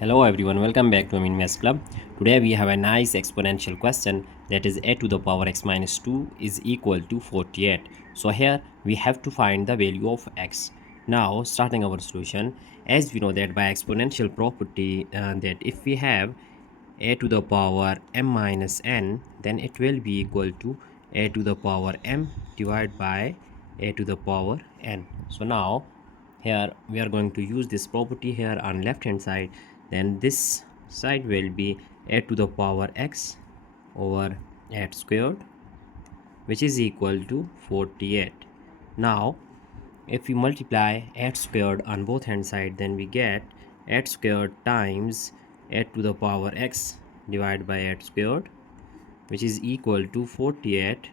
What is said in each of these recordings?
Hello everyone, welcome back to Amin Maths Club. Today we have a nice exponential question, that is a to the power x minus 2 is equal to 48. So here we have to find the value of x. Now starting our solution, as we know that by exponential property that if we have a to the power m minus n, then it will be equal to a to the power m divided by a to the power n. So now here we are going to use this property here on left hand side, then this side will be a to the power x over x squared, which is equal to 48. Now if we multiply x squared on both hand side, then we get x squared times a to the power x divided by x squared, which is equal to 48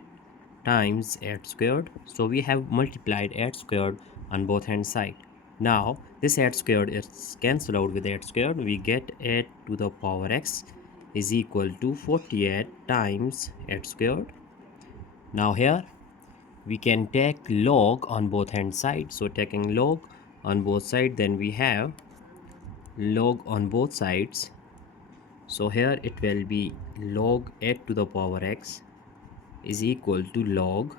times 8 squared. So we have multiplied 8 squared on both hand side. Now this 8 squared is cancelled out with 8 squared. We get 8 to the power x is equal to 48 times 8 squared. Now here we can take log on both hand side. So taking log on both sides, then we have log on both sides. So here it will be log 8 to the power x is equal to log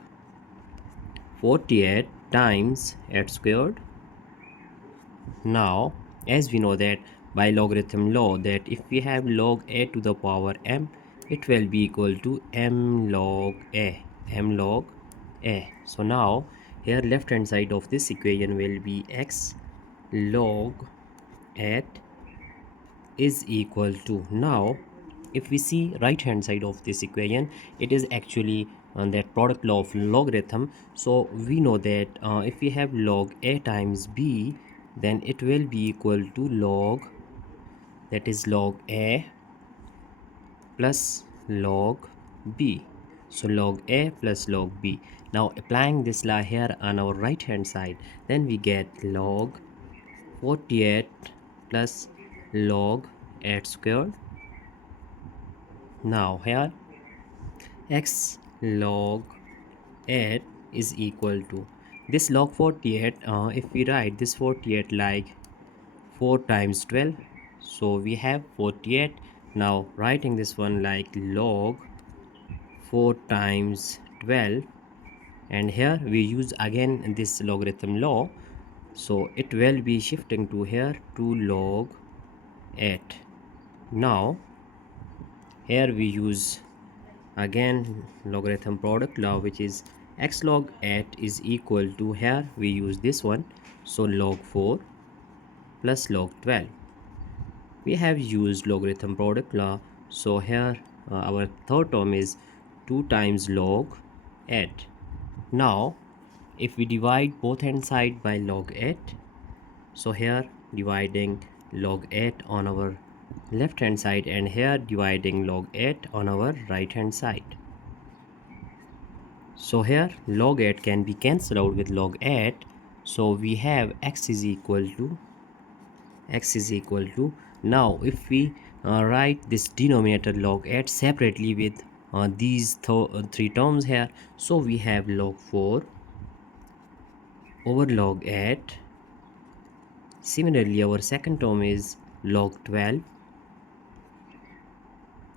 48 times 8 squared. Now as we know that by logarithm law that if we have log a to the power m, it will be equal to m log a. So now here left hand side of this equation will be x log 8 is equal to, now if we see right hand side of this equation, it is actually that product law of logarithm. So we know that if we have log a times b, then it will be equal to log, that is log a plus log b. So log a plus log b. Now applying this law here on our right hand side, then we get log 48 plus log 8 squared. Now here x log 8 is equal to this log 48. If we write this 48 like 4 times 12, so we have 48. Now writing this one like log 4 times 12, and here we use again this logarithm law, so it will be shifting to here to log 8. Now here we use again logarithm product law, which is x log 8 is equal to, here we use this one, so log 4 plus log 12. We have used logarithm product law, so here our third term is 2 times log 8. Now if we divide both hand side by log 8, so here dividing log 8 on our left hand side and here dividing log 8 on our right hand side. So here log 8 can be cancelled out with log 8, so we have x is equal to now if we write this denominator log 8 separately with these three terms here, so we have log 4 over log 8. Similarly our second term is log 12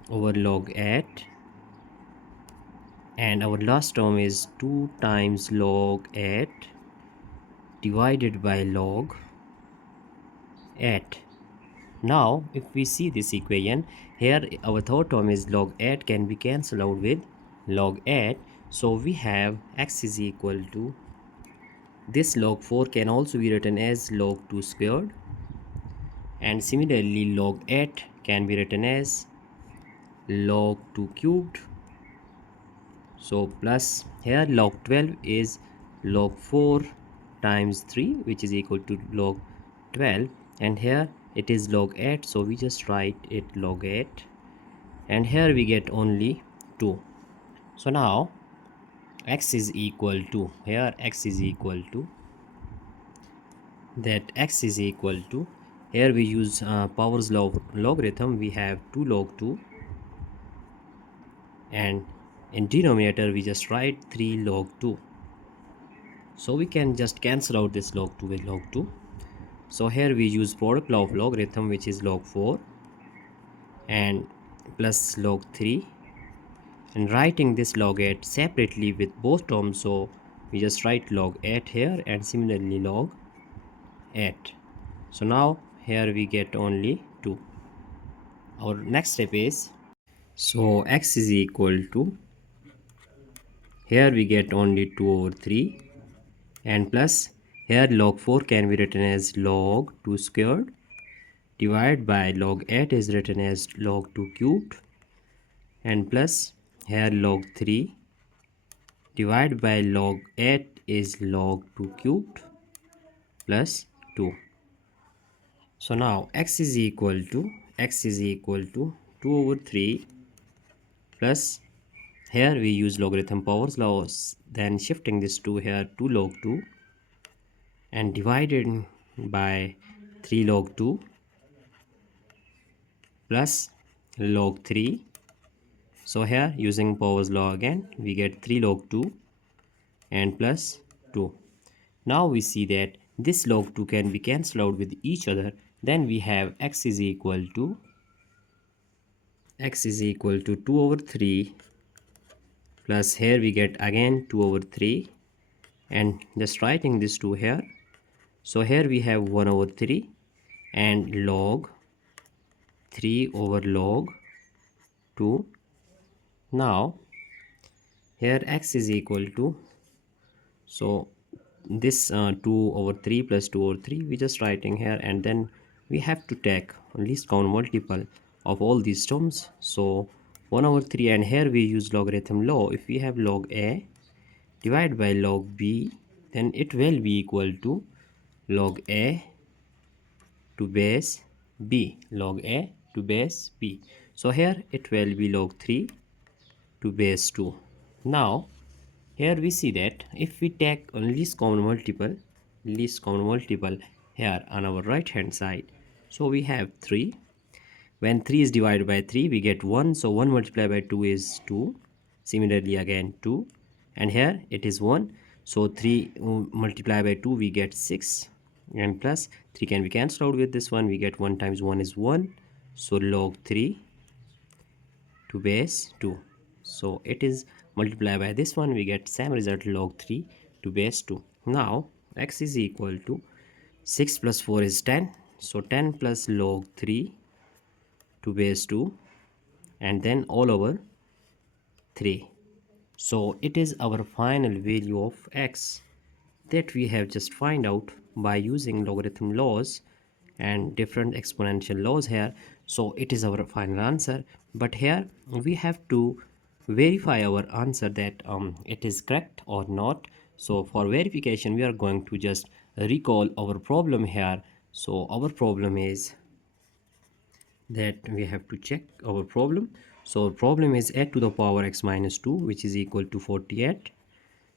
over log 8, and our last term is 2 times log 8 divided by log 8. Now if we see this equation here, our third term is log 8 can be cancelled out with log 8, so we have x is equal to, this log 4 can also be written as log 2 squared, and similarly log 8 can be written as log 2 cubed. So plus here log 12 is log 4 times 3, which is equal to log 12, and here it is log 8, so we just write it log 8, and here we get only 2. So now x is equal to, here x is equal to, that x is equal to, here we use Powers law of logarithm, we have 2 log 2, and in denominator we just write 3 log 2, so we can just cancel out this log 2 with log 2. So here we use product law of logarithm, which is log 4 and plus log 3, and writing this log 8 separately with both terms, so we just write log 8 here and similarly log 8. So now here we get only 2. Our next step is, so x is equal to, here we get only 2 over 3 and plus, here log 4 can be written as log 2 squared divided by log 8 is written as log 2 cubed, and plus here log 3 divided by log 8 is log 2 cubed plus 2. So now x is equal to 2 over 3 plus, here we use logarithm powers laws, then shifting this to here 2 log 2 and divided by 3 log 2 plus log 3. So here using powers law again we get 3 log 2 and plus 2. Now we see that this log 2 can be cancelled out with each other. Then we have x is equal to 2 over 3 plus, here we get again 2 over 3 and just writing this 2 here. So here we have 1 over 3 and log 3 over log 2. Now here x is equal to, so this 2 over 3 plus 2 over 3 we just writing here, and then we have to take least common multiple of all these terms. So 1 over 3, and here we use logarithm law. If we have log a divided by log b, then it will be equal to log a to base b, log a to base b. So here it will be log 3 to base 2. Now here we see that if we take a least common multiple here on our right hand side, so we have 3. When 3 is divided by 3 we get 1, so 1 multiplied by 2 is 2, similarly again 2, and here it is 1, so 3 multiplied by 2 we get 6, and plus 3 can be cancelled out with this one, we get 1 times 1 is 1, so log 3 to base 2. So it is multiplied by this one, we get same result, log 3 to base 2. Now x is equal to 6 plus 4 is 10, so 10 plus log 3 to base 2 and then all over 3. So it is our final value of x that we have just find out by using logarithm laws and different exponential laws here. So it is our final answer, but here we have to verify our answer that it is correct or not. So for verification we are going to just recall our problem here. So our problem is that we have to check our problem. So our problem is a to the power x minus 2, which is equal to 48.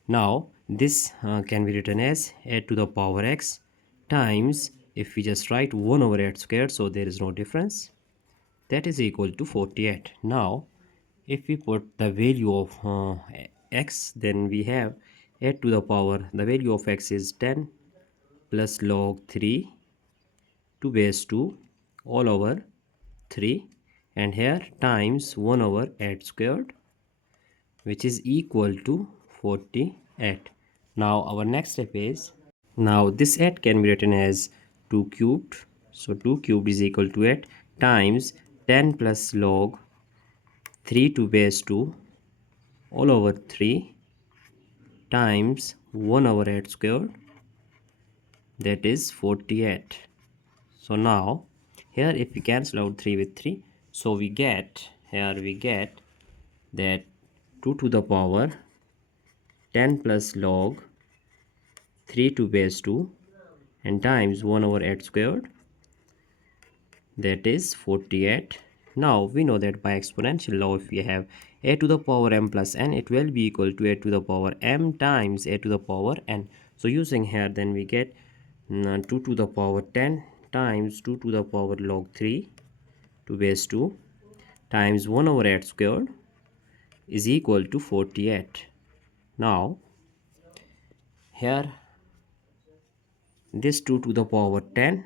Now this can be written as a to the power x times, if we just write 1 over 8 squared, so there is no difference, that is equal to 48. Now if we put the value of x, then we have a to the power, the value of x is 10 plus log 3 to base 2 all over 3, and here times 1 over 8 squared, which is equal to 48. Now our next step is, now this 8 can be written as 2 cubed, so 2 cubed is equal to 8 times 10 plus log 3 to base 2 all over 3 times 1 over 8 squared, that is 48. So now here if we cancel out 3 with 3, so we get, here we get that 2 to the power 10 plus log 3 to base 2 and times 1 over 8 squared, that is 48. Now we know that by exponential law, if we have a to the power m plus n, it will be equal to a to the power m times a to the power n. So using here, then we get 2 to the power 10 times 2 to the power log 3 to base 2 times 1 over 8 squared is equal to 48. Now here this 2 to the power 10,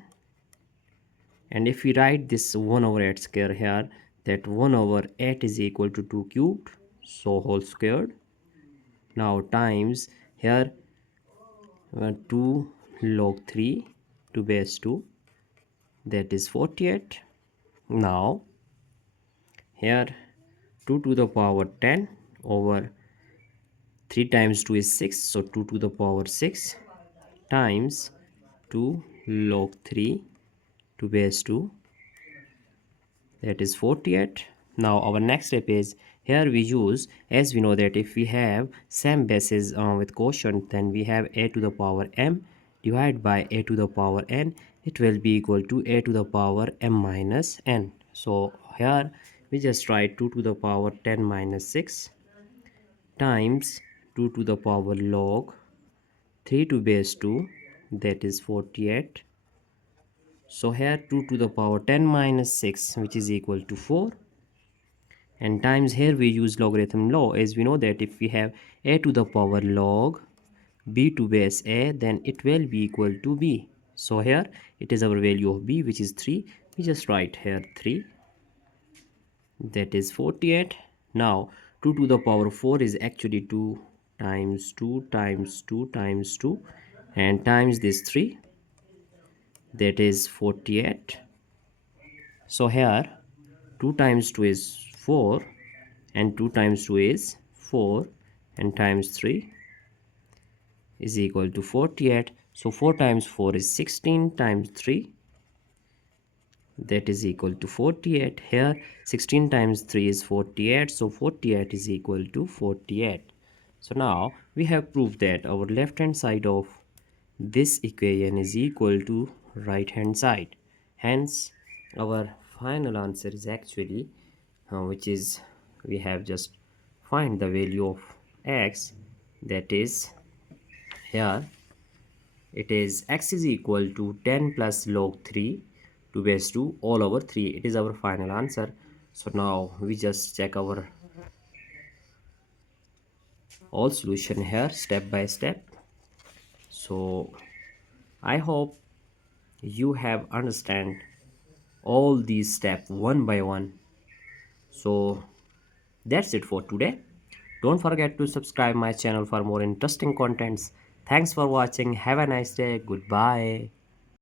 and if we write this 1 over 8 square here, that 1 over 8 is equal to 2 cubed, so whole squared. Now times here 2 log 3 to base 2, that is 48. Now here 2 to the power 10 over 3 times 2 is 6, so 2 to the power 6 times 2 log 3 to base 2, that is 48. Now our next step is, here we use, as we know that if we have same bases with quotient, then we have a to the power m divided by a to the power n, it will be equal to a to the power m minus n. So here we just write 2 to the power 10 minus 6 times 2 to the power log 3 to base 2, that is 48. So here 2 to the power 10 minus 6, which is equal to 4, and times here we use logarithm law, as we know that if we have a to the power log b to base a, then it will be equal to b. So here it is our value of b, which is 3. We just write here 3, that is 48. Now 2 to the power 4 is actually 2 times 2 times 2 times 2, and times this 3, that is 48. So here 2 times 2 is 4, and 2 times 2 is 4, and times 3 is equal to 48. So 4 times 4 is 16, times 3, that is equal to 48. Here 16 times 3 is 48, so 48 is equal to 48. So now we have proved that our left hand side of this equation is equal to right hand side. Hence our final answer is actually which is, we have just find the value of x, that is here it is x is equal to 10 plus log 3 to base 2 all over 3. It is our final answer. So now we just check our all solution here step by step. So I hope you have understand all these steps one by one. So that's it for today. Don't forget to subscribe my channel for more interesting contents. Thanks for watching. Have a nice day. Goodbye.